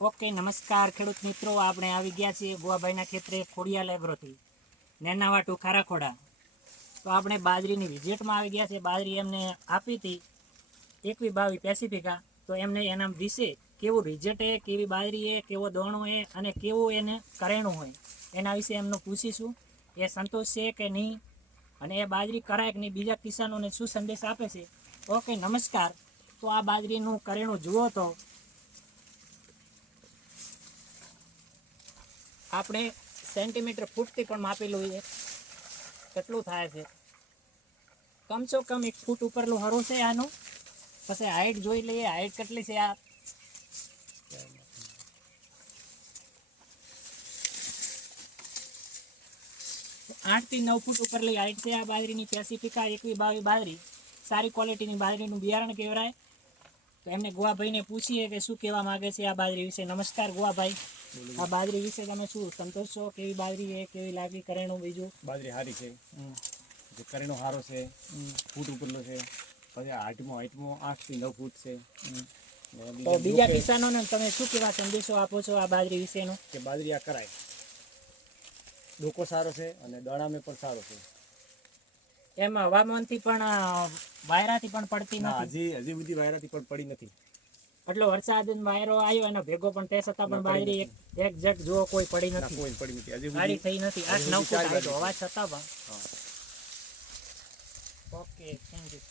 Okay, નમસ્કાર ખેડૂત મિત્રો. આપણે આવી ગયા છીએ ગોવાભાઈના ખેતરે ખોડિયાલ એગ્રોથી નેનાવાટુ ખારાખોડા. તો આપણે બાજરીની વિઝિટમાં આવી ગયા છે. બાજરી એમને આપી હતી 21-22 પેસિફિકા. તો એમને એના વિશે કેવું રિઝલ્ટ એ, કેવી બાજરી એ, કેવો દોણો એ અને કેવું એને કરેણું હોય એના વિશે એમનું પૂછીશું. એ સંતોષ છે કે નહીં અને એ બાજરી કરાય કે નહીં, બીજા કિસાનોને શું સંદેશ આપે છે. ઓકે, નમસ્કાર. તો આ બાજરીનું કરેણું જુઓ તો આપણે સેન્ટીમીટર ફૂટથી પણ માપેલું છે. કેટલું થાય છે? કમસો કમ 1 ફૂટ ઉપરનું હરું છે આનું. પછી હાઈટ જોઈ લઈએ, હાઈટ કેટલી છે. આ 8 થી 9 ફૂટ ઉપરની હાઈટ છે આ બાજરીની. પેસિફિકા 21-22 બાજરી સારી ક્વોલિટીની બાજરીનું બિયારણ કહેવાય. તો એમને ગોવાભાઈને પૂછીએ કે શું કહેવા માંગે છે આ બાજરી વિશે. નમસ્કાર ગોવાભાઈ, આ બાજરી વિશે તમે શું સંતોષ છો? કેવી બાજરી છે, કેવી લાગી કરેણું? બીજું બાજરી સારી છે, જે કરેણો સારો છે, ફૂટ ઉપરનો છે. પછી હાઈટમાં 8 થી 9 ફૂટ છે. તો બીજા કિસાનોને તમે શું કેવા સંદેશો આપો છો આ બાજરી વિશેનો? કે બાજરી આ કરાય, ડોકો સારો છે અને દાણામાં પણ સારો છે. એમ હવામાનથી પણ વાયરાથી પણ પડતી નથી. હજી બધી વાયરાથી પણ પડી નથી. એટલો વરસાદ વાયરો આવ્યો એનો ભેગો પણ તે છતાં પણ બાજરી એક જટ જુઓ કોઈ પડી નથી. કોઈ પડી નથી, હજી સારી થઈ નથી. 8-9 ફૂટ હાઈટ હોવા છતાં પણ. Okay, thank you.